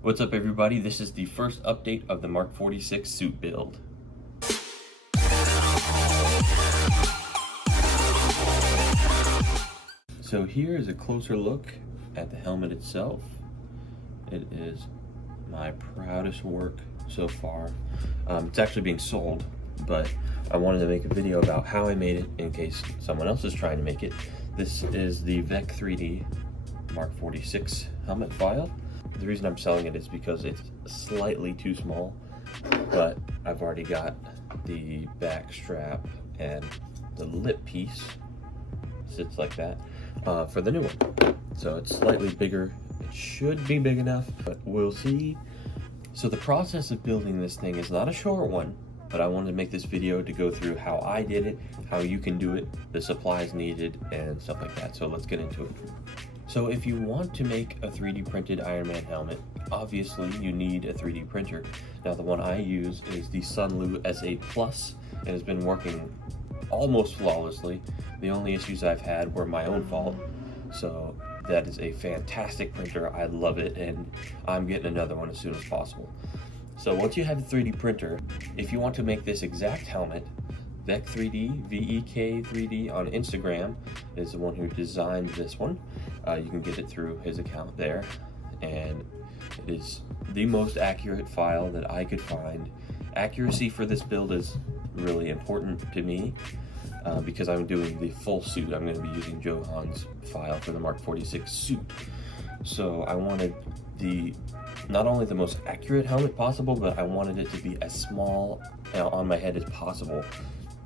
What's up everybody, this is the first update of the Mark 46 suit build. So here is a closer look at the helmet itself. It is my proudest work so far. It's actually being sold, but I wanted to make a video about how I made it in case someone else is trying to make it. This is the Mk46 Mark 46 helmet file. The reason I'm selling it is because it's slightly too small, but I've already got the back strap and the lip piece sits like that for the new one. So it's slightly bigger. It should be big enough, but we'll see. So the process of building this thing is not a short one, but I wanted to make this video to go through how I did it, how you can do it, the supplies needed, and stuff like that. So let's get into it. So if you want to make a 3D printed Iron Man helmet, obviously you need a 3D printer. Now the one I use is the Sunlu S8 Plus, and has been working almost flawlessly. The only issues I've had were my own fault. So that is a fantastic printer. I love it, and I'm getting another one as soon as possible. So once you have a 3D printer, if you want to make this exact helmet, Vek3D, VEK3D on Instagram is the one who designed this one. You can get it through his account there, and it is the most accurate file that I could find. Accuracy for this build is really important to me because I'm doing the full suit. I'm going to be using Johan's file for the Mark 46 suit. So I wanted not only the most accurate helmet possible, but I wanted it to be as small on my head as possible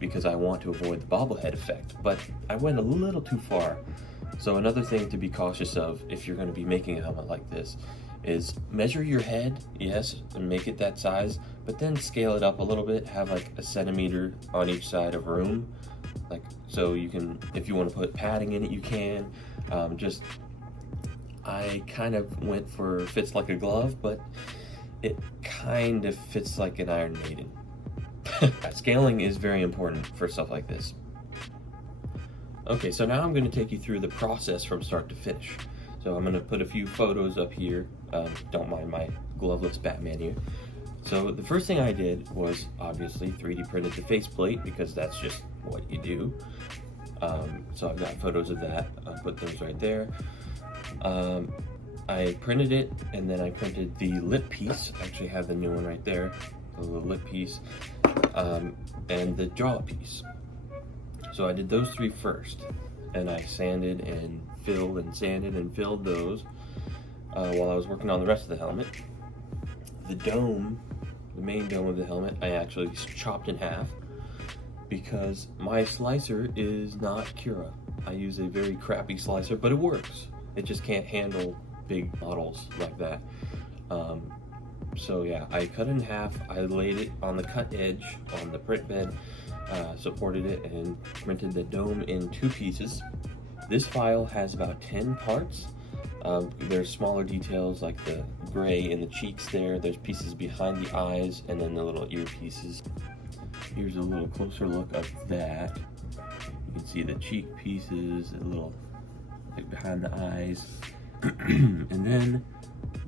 because I want to avoid the bobblehead effect, but I went a little too far. So another thing to be cautious of if you're going to be making a helmet like this is measure your head, yes, and make it that size, but then scale it up a little bit, have like a centimeter on each side of room, like so you can, if you want to put padding in it, you can. I kind of went for fits like a glove, but it kind of fits like an Iron Maiden. Scaling is very important for stuff like this. Okay, so now I'm going to take you through the process from start to finish. So I'm going to put a few photos up here. Don't mind my gloveless Batman here. So the first thing I did was obviously 3D printed the faceplate because that's just what you do. So I've got photos of that. I'll put those right there. I printed it, and then I printed the lip piece. I actually have the new one right there. The little lip piece, and the jaw piece. So I did those three first, and I sanded and filled and sanded and filled those while I was working on the rest of the helmet. The dome, the main dome of the helmet, I actually chopped in half because my slicer is not Cura. I use a very crappy slicer, but it works. It just can't handle big models like that. So yeah, I cut it in half. I laid it on the cut edge on the print bed, supported it, and printed the dome in 2 pieces. This file has about 10 parts. There's smaller details like the gray in the cheeks there. There's pieces behind the eyes, and then the little ear pieces. Here's a little closer look of that. You can see the cheek pieces, a little like behind the eyes, and then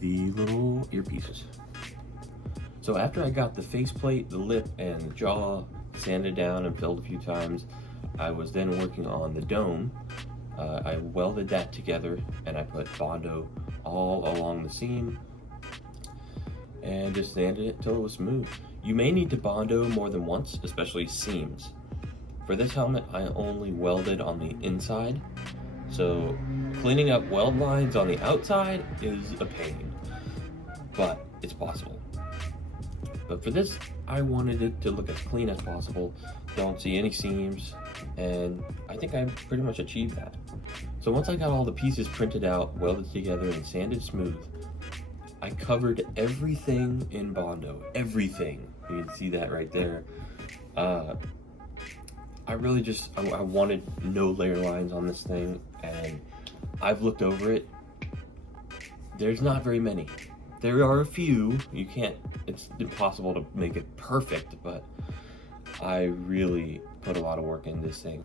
the little ear pieces. So after I got the faceplate, the lip, and the jaw sanded down and filled a few times, I was then working on the dome. I welded that together, and I put Bondo all along the seam and just sanded it till it was smooth. You may need to Bondo more than once, especially seams. For this helmet, I only welded on the inside, so cleaning up weld lines on the outside is a pain, but it's possible. But for this, I wanted it to look as clean as possible. Don't see any seams, and I think I pretty much achieved that. So once I got all the pieces printed out, welded together, and sanded smooth, I covered everything in Bondo. Everything. You can see that right there. I really just, I wanted no layer lines on this thing, and I've looked over it. There's not very many. There are a few. You can't, it's impossible to make it perfect, but I really put a lot of work in this thing.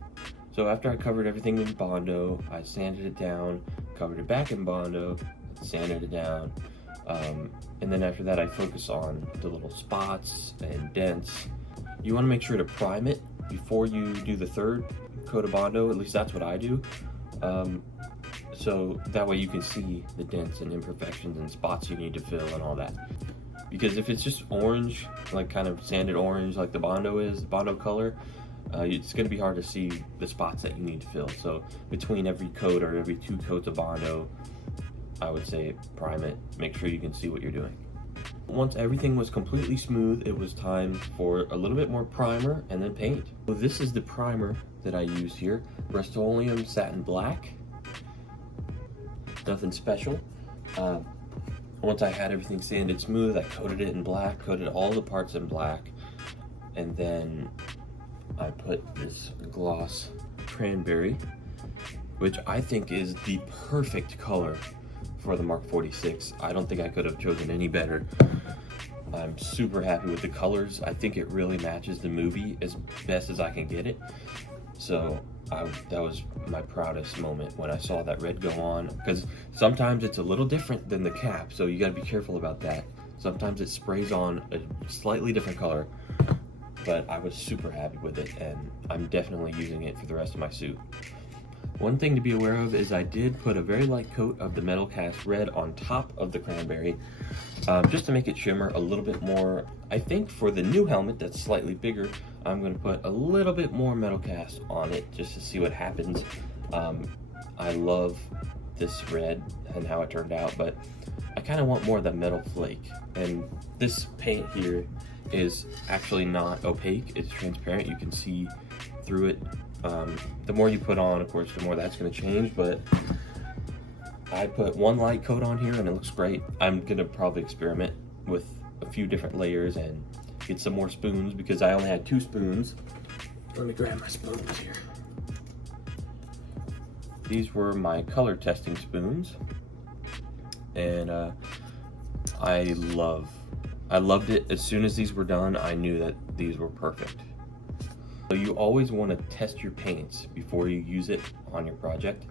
So after I covered everything in Bondo, I sanded it down, covered it back in Bondo, sanded it down, And then after that I focus on the little spots and dents. You want to make sure to prime it before you do the third coat of Bondo, at least that's what I do. So that way you can see the dents and imperfections and spots you need to fill and all that. Because if it's just orange, like kind of sanded orange like the Bondo is, the Bondo color, it's going to be hard to see the spots that you need to fill. So between every coat or every 2 coats of Bondo, I would say prime it, make sure you can see what you're doing. Once everything was completely smooth, it was time for a little bit more primer and then paint. So this is the primer that I used here, Rust-Oleum Satin Black. Nothing special. Once I had everything sanded smooth, I coated it in black, coated all the parts in black, and then I put this gloss cranberry, which I think is the perfect color for the Mark 46. I don't think I could have chosen any better. I'm super happy with the colors. I think it really matches the movie as best as I can get it. So that was my proudest moment when I saw that red go on, because sometimes it's a little different than the cap, so you got to be careful about that. Sometimes it sprays on a slightly different color, but I was super happy with it, and I'm definitely using it for the rest of my suit. One thing to be aware of is I did put a very light coat of the metal cast red on top of the cranberry, just to make it shimmer a little bit more. I think for the new helmet that's slightly bigger, I'm going to put a little bit more metal cast on it just to see what happens. I love this red and how it turned out, but I kind of want more of that metal flake. And this paint here is actually not opaque, it's transparent, you can see through it. The more you put on, of course, the more that's going to change, but I put one light coat on here and it looks great. I'm going to probably experiment with a few different layers and get some more spoons, because I only had 2 spoons. Let me grab my spoons here. These were my color testing spoons, and I loved it. As soon as these were done, I knew that these were perfect. So you always want to test your paints before you use it on your project.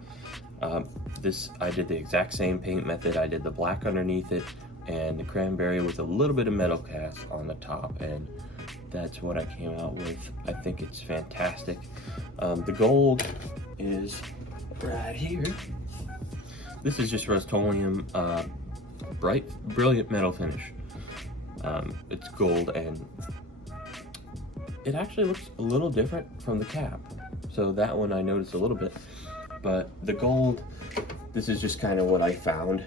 I did the exact same paint method. I did the black underneath it and the cranberry with a little bit of metal cast on the top, and that's what I came out with. I think it's fantastic. The gold is right here. This is just Rust-Oleum brilliant metal finish. It's gold, and it actually looks a little different from the cap. So that one I noticed a little bit, but the gold, this is just kind of what I found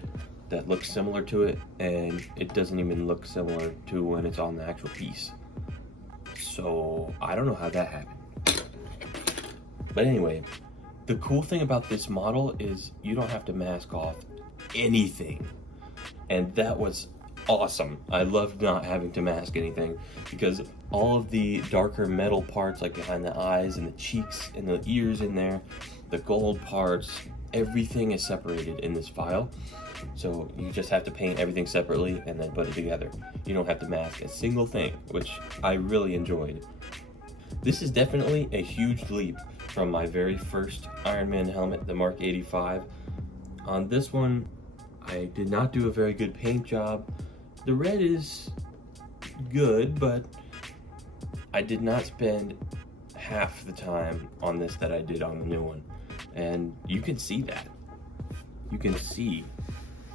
that looks similar to it, and it doesn't even look similar to when it's on the actual piece. So I don't know how that happened. But anyway, the cool thing about this model is you don't have to mask off anything, and that was awesome. I loved not having to mask anything, because all of the darker metal parts, like behind the eyes and the cheeks and the ears in there, the gold parts, everything is separated in this file. So you just have to paint everything separately and then put it together. You don't have to mask a single thing, which I really enjoyed. This is definitely a huge leap from my very first Iron Man helmet, the Mark 85. On this one, I did not do a very good paint job. The red is good, but I did not spend half the time on this that I did on the new one. And you can see that. You can see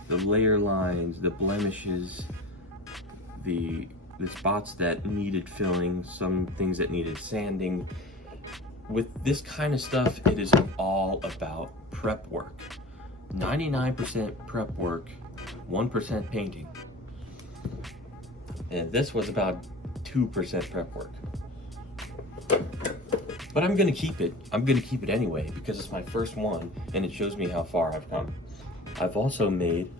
the layer lines, the blemishes, the spots that needed filling, some things that needed sanding. With this kind of stuff, it is all about prep work. 99% prep work, 1% painting. And this was about 2% prep work. But I'm gonna keep it. I'm gonna keep it anyway, because it's my first one and it shows me how far I've come. I've also made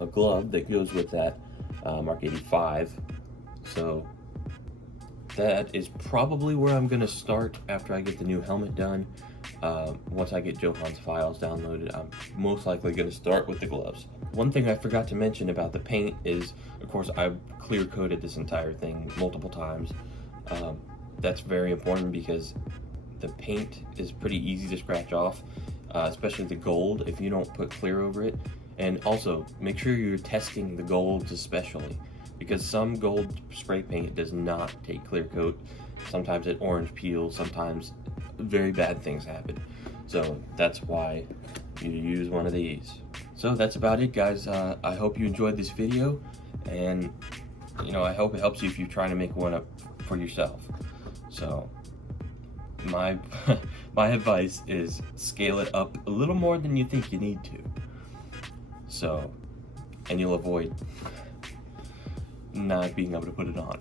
a glove that goes with that Mark 85. So that is probably where I'm gonna start after I get the new helmet done. Once I get Johan's files downloaded, I'm most likely gonna start with the gloves. One thing I forgot to mention about the paint is, of course, I've clear coated this entire thing multiple times. That's very important because the paint is pretty easy to scratch off, especially the gold. If you don't put clear over it, And also, make sure you're testing the golds especially, because some gold spray paint does not take clear coat. Sometimes it orange peels, sometimes very bad things happen. So that's why you use one of these. So that's about it, guys. I hope you enjoyed this video, and I hope it helps you if you're trying to make one up for yourself. So my my advice is scale it up a little more than you think you need to. So, and you'll avoid not being able to put it on.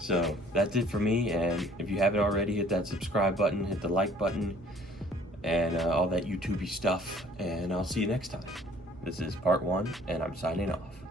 So that's it for me, and if you haven't already, hit that subscribe button, hit the like button, and all that YouTubey stuff, and I'll see you next time. This is part 1, and I'm signing off.